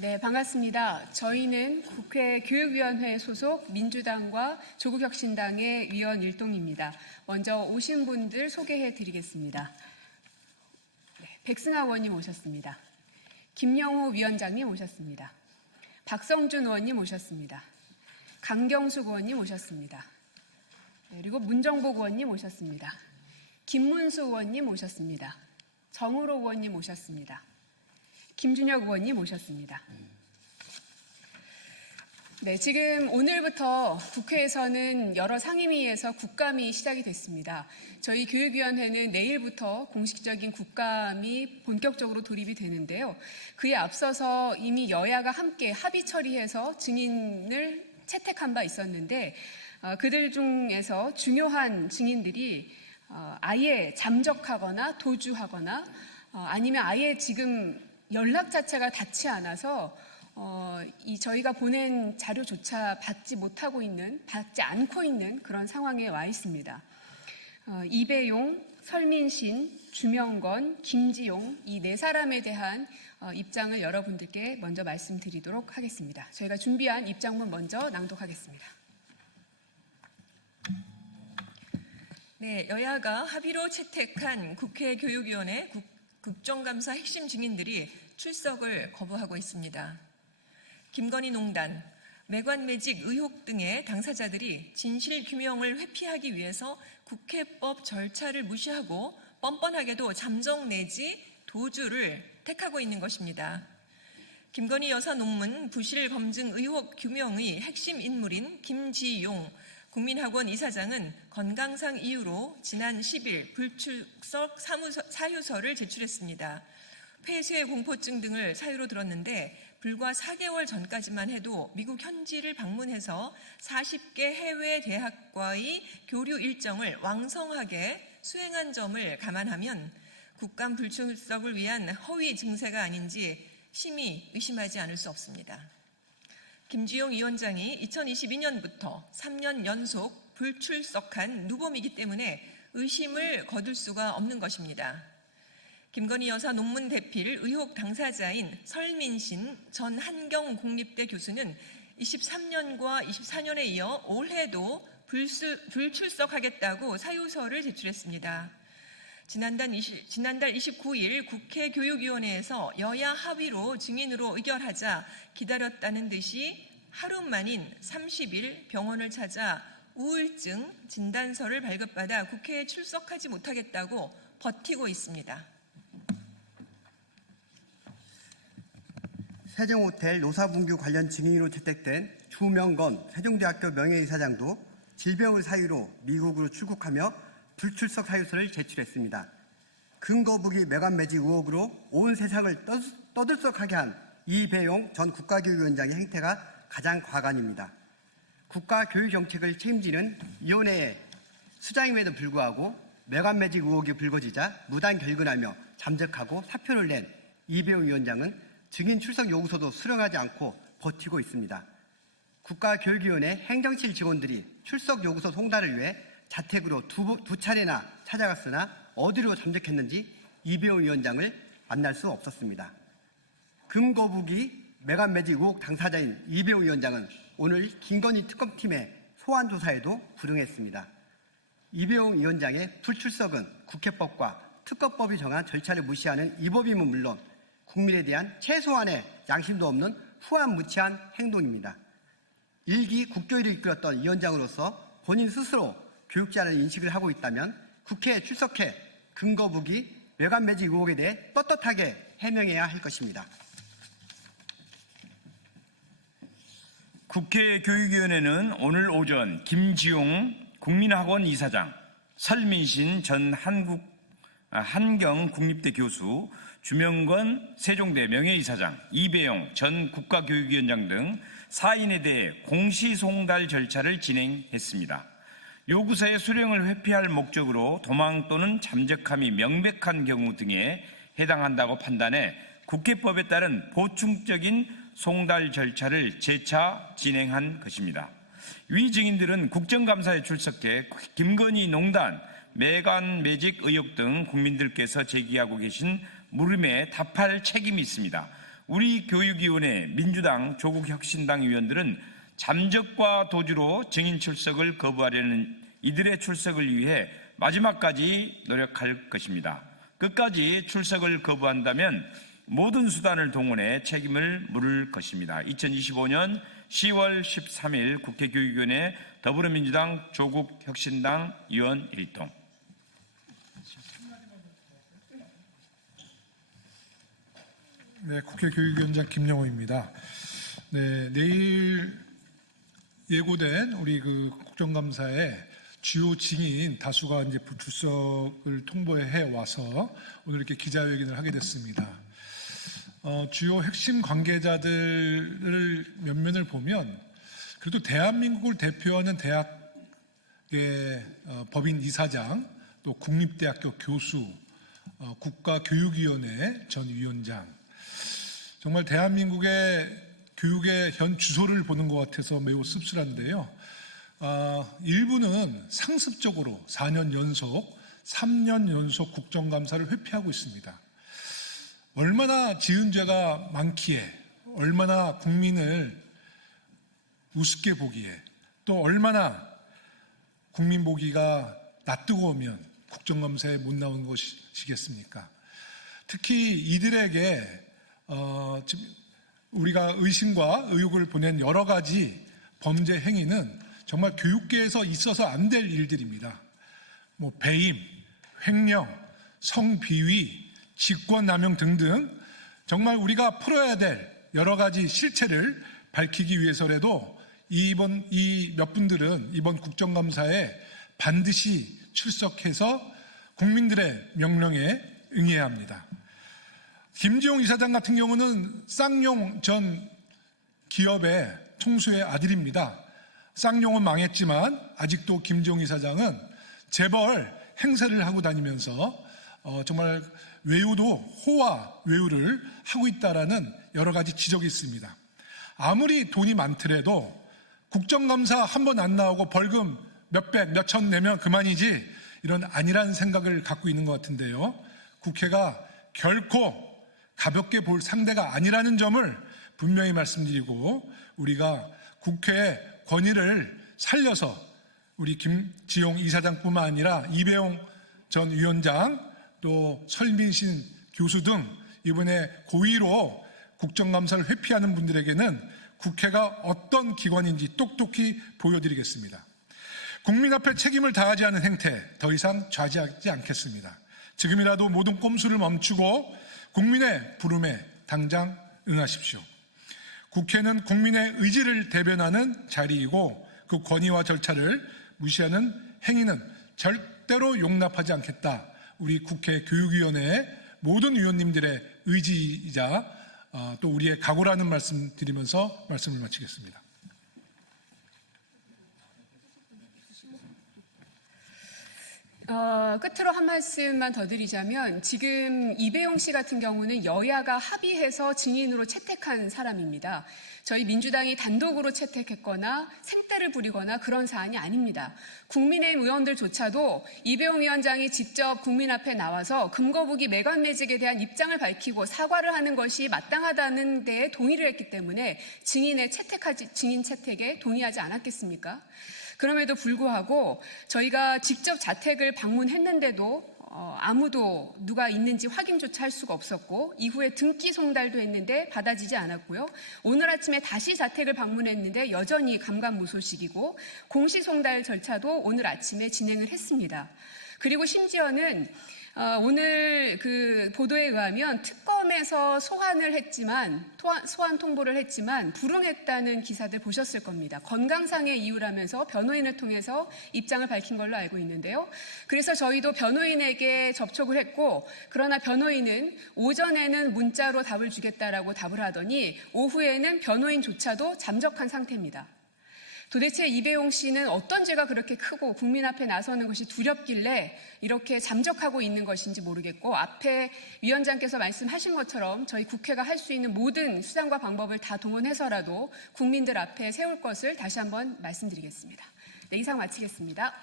네, 반갑습니다. 저희는 국회 교육위원회 소속 민주당과 조국혁신당의 위원 일동입니다. 먼저 오신 분들 소개해 드리겠습니다. 네, 백승하 의원님 오셨습니다. 김영호 위원장님 오셨습니다. 박성준 의원님 오셨습니다. 강경숙 의원님 오셨습니다. 네, 그리고 문정복 의원님 오셨습니다. 김문수 의원님 오셨습니다. 정우로 의원님 오셨습니다. 김준혁 의원님 오셨습니다. 네, 지금 오늘부터 국회에서는 여러 상임위에서 국감이 시작이 됐습니다. 저희 교육위원회는 내일부터 공식적인 국감이 본격적으로 돌입이 되는데요. 그에 앞서서 이미 여야가 함께 합의 처리해서 증인을 채택한 바 있었는데 그들 중에서 중요한 증인들이 아예 잠적하거나 도주하거나 아니면 아예 지금 연락 자체가 닿지 않아서 저희가 보낸 자료조차 받지 않고 있는 그런 상황에 와 있습니다. 이배용, 설민신, 주명건, 김지용 이 네 사람에 대한 입장을 여러분들께 먼저 말씀드리도록 하겠습니다. 저희가 준비한 입장문 먼저 낭독하겠습니다. 네, 여야가 합의로 채택한 국회 교육위원회 국정감사 핵심 증인들이 출석을 거부하고 있습니다. 김건희 농단, 매관매직 의혹 등의 당사자들이 진실규명을 회피하기 위해서 국회법 절차를 무시하고 뻔뻔하게도 잠적 내지 도주를 택하고 있는 것입니다. 김건희 여사 논문 부실 검증 의혹 규명의 핵심 인물인 김지용 국민학원 이사장은 건강상 이유로 지난 10일 불출석 사유서를 제출했습니다. 폐쇄 공포증 등을 사유로 들었는데 불과 4개월 전까지만 해도 미국 현지를 방문해서 40개 해외 대학과의 교류 일정을 왕성하게 수행한 점을 감안하면 국감 불출석을 위한 허위 증세가 아닌지 심히 의심하지 않을 수 없습니다. 김지용 위원장이 2022년부터 3년 연속 불출석한 누범이기 때문에 의심을 거둘 수가 없는 것입니다. 김건희 여사 논문 대필 의혹 당사자인 설민신 전 한경국립대 교수는 23년과 24년에 이어 올해도 불출석하겠다고 사유서를 제출했습니다. 지난달 29일 국회 교육위원회에서 여야 합의로 증인으로 의결하자 기다렸다는 듯이 하루 만인 30일 병원을 찾아 우울증 진단서를 발급받아 국회에 출석하지 못하겠다고 버티고 있습니다. 세종호텔 노사분규 관련 증인으로 채택된 주명건 세종대학교 명예이사장도 질병을 사유로 미국으로 출국하며 불출석 사유서를 제출했습니다. 근거북이 매관매직 의혹으로 온 세상을 떠들썩하게 한 이배용 전 국가교육위원장의 행태가 가장 과관입니다. 국가교육정책을 책임지는 위원회의 수장임에도 불구하고 매관매직 의혹이 불거지자 무단 결근하며 잠적하고 사표를 낸 이배용 위원장은 증인 출석 요구서도 수령하지 않고 버티고 있습니다. 국가교육위원회 행정실 직원들이 출석 요구서 송달을 위해 자택으로 두 차례나 찾아갔으나 어디로 잠적했는지 이배용 위원장을 만날 수 없었습니다. 금거북이 매관매직 의혹 당사자인 이배용 위원장은 오늘 김건희 특검팀의 소환 조사에도 불응했습니다. 이배용 위원장의 불출석은 국회법과 특검법이 정한 절차를 무시하는 위법임은 물론 국민에 대한 최소한의 양심도 없는 후한무치한 행동입니다. 일기 국교위를 이끌었던 위원장으로서 본인 스스로 교육자를 인식을 하고 있다면 국회에 출석해 근거북이 매관매직 의혹에 대해 떳떳하게 해명해야 할 것입니다. 국회 교육위원회는 오늘 오전 김지용 국민학원 이사장, 설민신 전 한경국립대 교수, 주명건 세종대 명예이사장, 이배용 전 국가교육위원장 등 4인에 대해 공시송달 절차를 진행했습니다. 요구서의 수령을 회피할 목적으로 도망 또는 잠적함이 명백한 경우 등에 해당한다고 판단해 국회법에 따른 보충적인 송달 절차를 재차 진행한 것입니다. 위 증인들은 국정감사에 출석해 김건희 농단, 매관매직 의혹 등 국민들께서 제기하고 계신 물음에 답할 책임이 있습니다. 우리 교육위원회 민주당 조국혁신당 의원들은 잠적과 도주로 증인 출석을 거부하려는 이들의 출석을 위해 마지막까지 노력할 것입니다. 끝까지 출석을 거부한다면 모든 수단을 동원해 책임을 물을 것입니다. 2025년 10월 13일 국회 교육위원회 더불어민주당 조국혁신당 의원 1동. 네, 국회 교육위원장 김영호입니다. 네, 내일 예고된 우리 국정감사에 주요 증인 다수가 이제 불출석을 통보해 와서 오늘 이렇게 기자회견을 하게 됐습니다. 주요 핵심 관계자들을 면면을 보면 그래도 대한민국을 대표하는 대학의 법인 이사장, 또 국립대학교 교수, 국가교육위원회 전 위원장, 정말 대한민국의 교육의 현 주소를 보는 것 같아서 매우 씁쓸한데요. 일부는 상습적으로 4년 연속, 3년 연속 국정감사를 회피하고 있습니다. 얼마나 지은 죄가 많기에, 얼마나 국민을 우습게 보기에, 또 얼마나 국민 보기가 낯뜨거우면 국정감사에 못 나온 것이겠습니까? 특히 이들에게 우리가 의심과 의혹을 보낸 여러 가지 범죄 행위는 정말 교육계에서 있어서 안 될 일들입니다. 배임, 횡령, 성비위, 직권남용 등등 정말 우리가 풀어야 될 여러 가지 실체를 밝히기 위해서라도 이 몇 분들은 이번 국정감사에 반드시 출석해서 국민들의 명령에 응해야 합니다. 김지용 이사장 같은 경우는 쌍용 전 기업의 총수의 아들입니다. 쌍용은 망했지만 아직도 김지용 이사장은 재벌 행세를 하고 다니면서 정말 외유도 호화 외유를 하고 있다라는 여러 가지 지적이 있습니다. 아무리 돈이 많더라도 국정감사 한 번 안 나오고 벌금 몇백, 몇천 내면 그만이지 이런 안일한 생각을 갖고 있는 것 같은데요. 국회가 결코 가볍게 볼 상대가 아니라는 점을 분명히 말씀드리고 우리가 국회의 권위를 살려서 우리 김지용 이사장뿐만 아니라 이배용 전 위원장 또 설민신 교수 등 이번에 고의로 국정감사를 회피하는 분들에게는 국회가 어떤 기관인지 똑똑히 보여드리겠습니다. 국민 앞에 책임을 다하지 않은 행태 더 이상 좌지하지 않겠습니다. 지금이라도 모든 꼼수를 멈추고 국민의 부름에 당장 응하십시오. 국회는 국민의 의지를 대변하는 자리이고 그 권위와 절차를 무시하는 행위는 절대로 용납하지 않겠다. 우리 국회 교육위원회의 모든 위원님들의 의지이자 또 우리의 각오라는 말씀 드리면서 말씀을 마치겠습니다. 끝으로 한 말씀만 더 드리자면 지금 이배용 씨 같은 경우는 여야가 합의해서 증인으로 채택한 사람입니다. 저희 민주당이 단독으로 채택했거나 생떼를 부리거나 그런 사안이 아닙니다. 국민의힘 의원들조차도 이배용 위원장이 직접 국민 앞에 나와서 금거북이 매관매직에 대한 입장을 밝히고 사과를 하는 것이 마땅하다는 데에 동의를 했기 때문에 증인 채택에 동의하지 않았겠습니까? 그럼에도 불구하고 저희가 직접 자택을 방문했는데도 아무도 누가 있는지 확인조차 할 수가 없었고 이후에 등기 송달도 했는데 받아지지 않았고요. 오늘 아침에 다시 자택을 방문했는데 여전히 감감무소식이고 공시 송달 절차도 오늘 아침에 진행을 했습니다. 그리고 심지어는 오늘 그 보도에 의하면 특검에서 소환 통보를 했지만 불응했다는 기사들 보셨을 겁니다. 건강상의 이유라면서 변호인을 통해서 입장을 밝힌 걸로 알고 있는데요. 그래서 저희도 변호인에게 접촉을 했고 그러나 변호인은 오전에는 문자로 답을 주겠다라고 답을 하더니 오후에는 변호인조차도 잠적한 상태입니다. 도대체 이배용 씨는 어떤 죄가 그렇게 크고 국민 앞에 나서는 것이 두렵길래 이렇게 잠적하고 있는 것인지 모르겠고 앞에 위원장께서 말씀하신 것처럼 저희 국회가 할 수 있는 모든 수단과 방법을 다 동원해서라도 국민들 앞에 세울 것을 다시 한번 말씀드리겠습니다. 네, 이상 마치겠습니다.